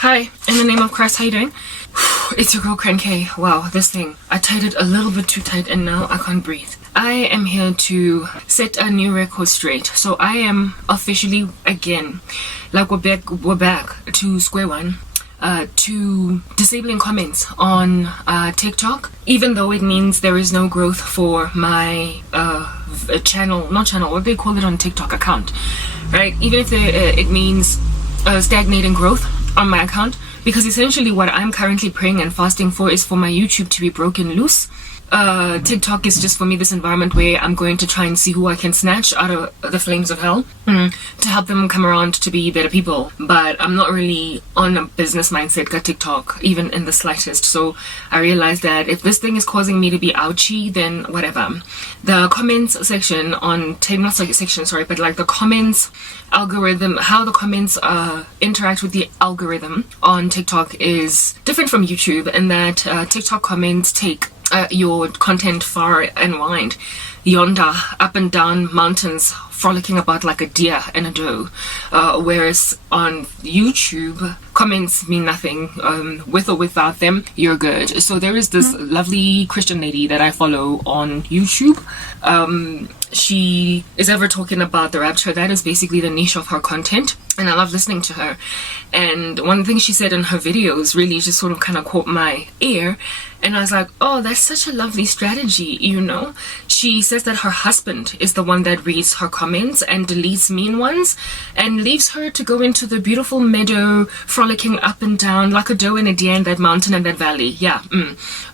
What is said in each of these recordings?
Hi, in the name of Christ, how you doing? It's your girl Cranky. Wow, this thing, I tied it a little bit too tight and now I can't breathe. I am here to set a new record straight. So I am officially, again, like we're back to square one. To disabling comments on TikTok, even though it means there is no growth for my what they call it on TikTok account, right? Even if it means stagnating growth on my account, because essentially what I'm currently praying and fasting for is for my YouTube to be broken loose. TikTok is just for me this environment where I'm going to try and see who I can snatch out of the flames of hell to help them come around to be better people. But I'm not really on a business mindset got TikTok, even in the slightest. So I realized that if this thing is causing me to be ouchy, then whatever. The comments section on but like the comments algorithm, how the comments interact with the algorithm on TikTok is different from YouTube, in that TikTok comments take your content far and wide, yonder, up and down mountains, frolicking about like a deer and a doe, whereas on YouTube comments mean nothing. With or without them, you're good. So there is this lovely Christian lady that I follow on YouTube. She is ever talking about the rapture. That is basically the niche of her content, and I love listening to her. And one thing she said in her videos really just sort of kind of caught my ear, and I was like, oh, that's such a lovely strategy, you know. She says that her husband is the one that reads her comments and deletes mean ones and leaves her to go into the beautiful meadow, frolicking up and down like a doe and a deer in that mountain and that valley. Yeah,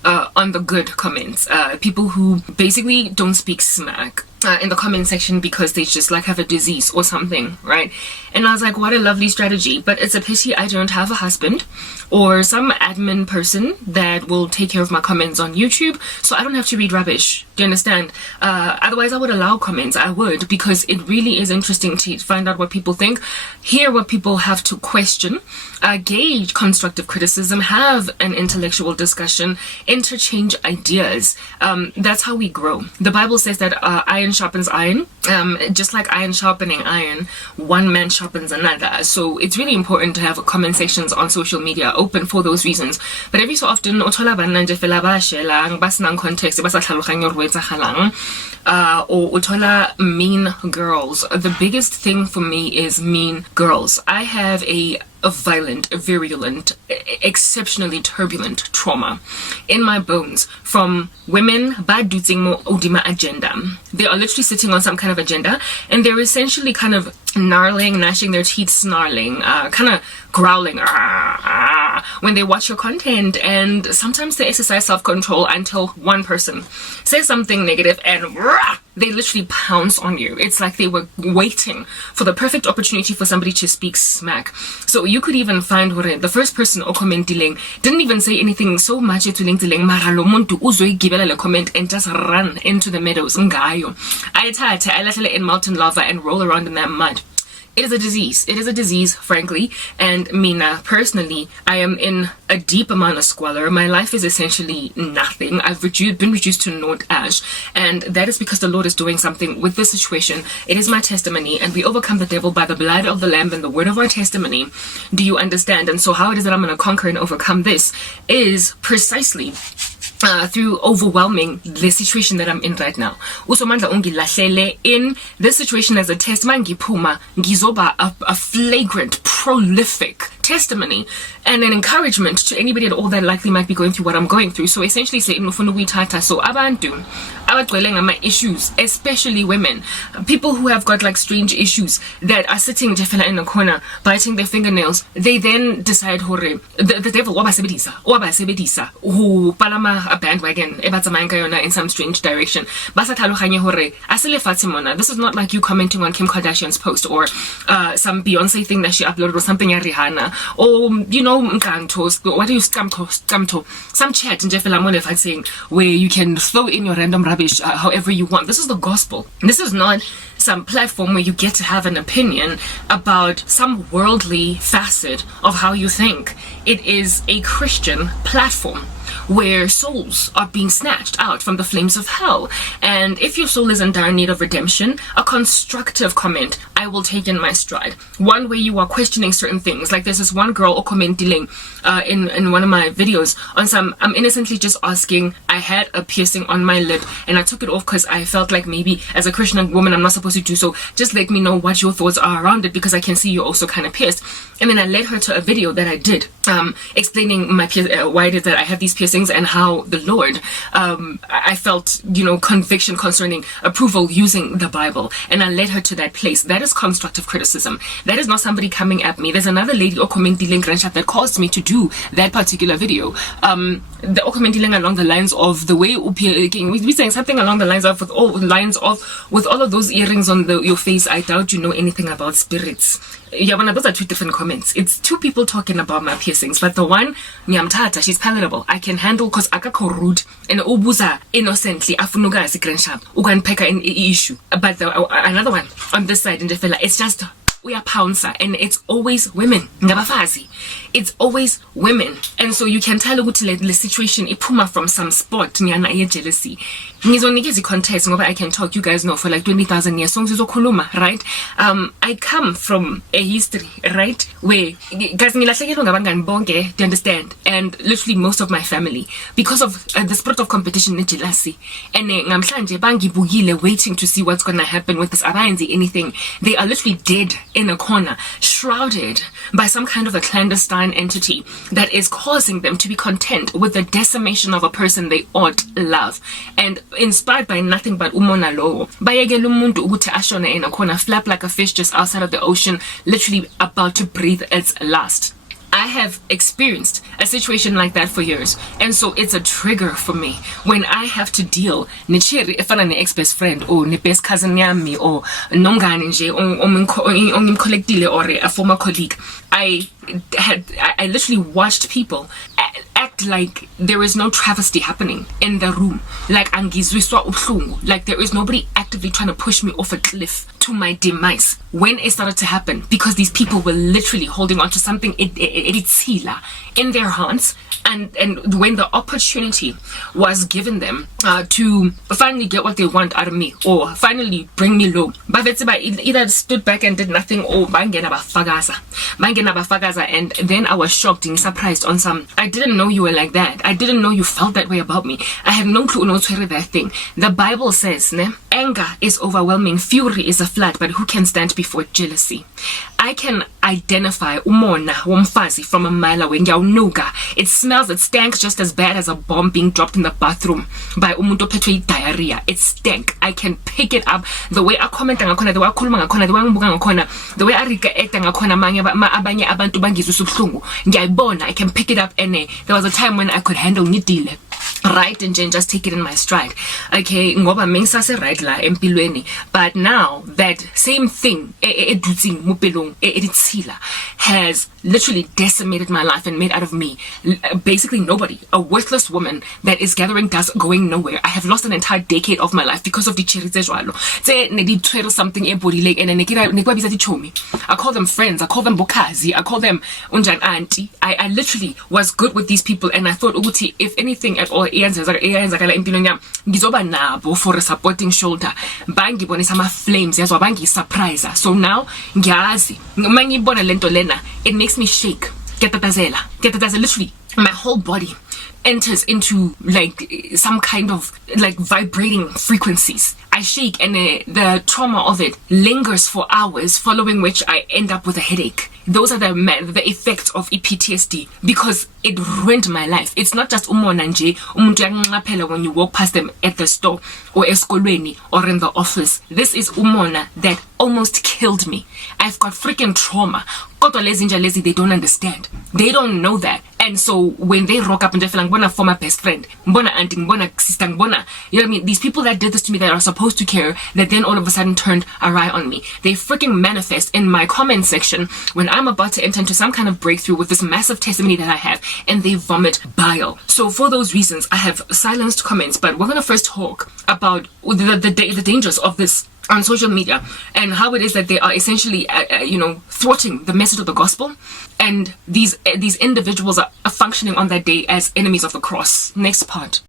on the good comments. People who basically don't speak smack in the comment section because they just like have a disease or something, right? And I was like, what a lovely strategy. But it's a pity I don't have a husband or some admin person that will take care of my comments on YouTube, so I don't have to read rubbish. Do you understand? Otherwise I would allow comments. I would, because it really is interesting to find out what people think, hear what people have to question, gauge constructive criticism, have an intellectual discussion, interchange ideas. That's how we grow. The Bible says that iron sharpens iron. Just like iron sharpening iron, one man sharpens another. So it's really important to have comment sections on social media open for those reasons. But every so often, context, or uthola mean girls. The biggest thing for me is mean girls. I have a violent, virulent, exceptionally turbulent trauma in my bones from women mo odima agenda. They are literally sitting on some kind of agenda, and they're essentially kind of gnarling, gnashing their teeth, snarling, kind of growling when they watch your content. And sometimes they exercise self-control until one person says something negative and they literally pounce on you. It's like they were waiting for the perfect opportunity for somebody to speak smack. So you could even find where the first person or commenting didn't even say anything so much mara lo muntu uzoyigibela comment and just run into the meadows ngayo. I literally in molten lava and roll around in that mud. It is a disease. It is a disease, frankly. And Mina, personally, I am in a deep amount of squalor. My life is essentially nothing. I've been reduced to naught ash. And that is because the Lord is doing something with this situation. It is my testimony. And we overcome the devil by the blood of the Lamb and the word of our testimony. Do you understand? And so how it is that I'm going to conquer and overcome this is precisely through overwhelming the situation that I'm in right now. Usomandla ungilahlele in this situation as a test, mangiphuma ngizoba a flagrant, prolific testimony and an encouragement to anybody at all that likely might be going through what I'm going through. So essentially Satan ufuna ukuyithatha. So abantu abagcwele ngama issues, especially women, people who have got like strange issues that are sitting jefela in a corner biting their fingernails, they then decide hore the devil wabasebedisa who palama a bandwagon in some strange direction. This is not like you commenting on Kim Kardashian's post or some Beyonce thing that she uploaded or something ya Rihanna, or you know what do you scamto, some chat in Jeff saying where you can throw in your random rubbish however you want. This is the gospel. This is not some platform where you get to have an opinion about some worldly facet of how you think. It is a Christian platform where souls are being snatched out from the flames of hell. And if your soul is in dire need of redemption, a constructive comment I will take in my stride. One where you are questioning certain things. Like there's this one girl commenting in one of my videos on some, I'm innocently just asking, I had a piercing on my lip and I took it off because I felt like maybe as a Christian woman I'm not supposed to do so. Just let me know what your thoughts are around it, because I can see you're also kind of pierced. And then I led her to a video that I did explaining my why it is that I have these piercings and how the Lord, I felt, conviction concerning approval using the Bible. And I led her to that place. That is constructive criticism. That is not somebody coming at me. There's another lady commenting that caused me to do that particular video. The commenting along the lines of the way we're saying something along the lines of with all of those earrings on your face, I doubt you know anything about spirits. Yeah, those are two different comments. It's two people talking about my piercings, but the one, Nyamtata, she's palatable. I can handle because akako rude and ubuza innocently afunuga sikrensha ugan peka in issue. But another one on this side in the fella, it's just we are pouncer, and it's always women. It's always women, and so you can tell the situation ipuma from some spot nyana jealousy. Ngizonikeza context ngoba I can talk, you guys know, for like 20,000 years songs izokhuluma, right? I come from a history, right, where guys ngilahlekelwe ngabangani bonke, do you understand? And literally most of my family, because of the spirit of competition and jealousy, and ngamhlanje bangibukile waiting to see what's gonna happen with this abayenzi anything. They are literally dead in a corner, shrouded by some kind of a clandestine entity that is causing them to be content with the decimation of a person they ought love, and inspired by nothing but umona lo. Bayekela umuntu ukuthi ashone in a corner, flap like a fish just outside of the ocean, literally about to breathe its last. I have experienced a situation like that for years, and so it's a trigger for me when I have to deal nechiri efana ne ex-best friend or ne best cousin yami or nomngane nje ongimcollectile or a former colleague. I literally watched people act like there is no travesty happening in the room, like angizwiswa ubuhlungu, like there is nobody actively trying to push me off a cliff to my demise when it started to happen, because these people were literally holding on to something in their hands. And when the opportunity was given them to finally get what they want out of me, or finally bring me low, but either stood back and did nothing, or bangena bafagaza, and then I was shocked and surprised on some. I didn't know you were like that. I didn't know you felt that way about me. I have no clue no that thing. The Bible says, ne, anger is overwhelming, fury is a flood, but who can stand before jealousy? I can identify umona womfazi from a mile away. It smells, it stank just as bad as a bomb being dropped in the bathroom by umuntu ophethwe diarrhea. It stank. I can pick it up. The way I comment ngakhona, the way I akhuluma ngakhona, the way ngibuka ngakhona, the way I react ngakhona abanye abantu bangizwisa ubuhlungu. Ngiyayibona, I can pick it up, and there was a time when I could handle ngidile. Right, and just take it in my stride. Okay, ngoba mengsase right la empilweni. But now that same thing has literally decimated my life and made out of me basically nobody, a worthless woman that is gathering dust, going nowhere. I have lost an entire decade of my life because of the cherries something and I call them friends, I call them bokazi, I call them unjan auntie. I literally was good with these people, and I thought ukuthi if anything at all eyenzakala empilweni yami ngizoba nabo for a supporting shoulder, bangibonisa ama flames yazwa bangisurprise. So now ngiyazi mangibona lento lena, it makes me shake. Ketatazela, literally my whole body enters into like some kind of like vibrating frequencies. I shake, and the trauma of it lingers for hours, following which I end up with a headache. Those are the effects of PTSD, because it ruined my life. It's not just umona nje umuntu yanqaphela when you walk past them at the store or eskolweni or in the office. This is umona that almost killed me. I've got freaking trauma. Kodwa lezi nje they don't understand. They don't know that. And so when they rock up and they feel like mbona former best friend, mbona auntie, mbona sister, mbona, you know what I mean? These people that did this to me that are supposed supposed to care that then all of a sudden turned awry on me. They freaking manifest in my comment section when I'm about to enter into some kind of breakthrough with this massive testimony that I have, and they vomit bile. So for those reasons, I have silenced comments, but we're going to first talk about the dangers of this on social media and how it is that they are essentially thwarting the message of the gospel, and these individuals are functioning on that day as enemies of the cross. Next part.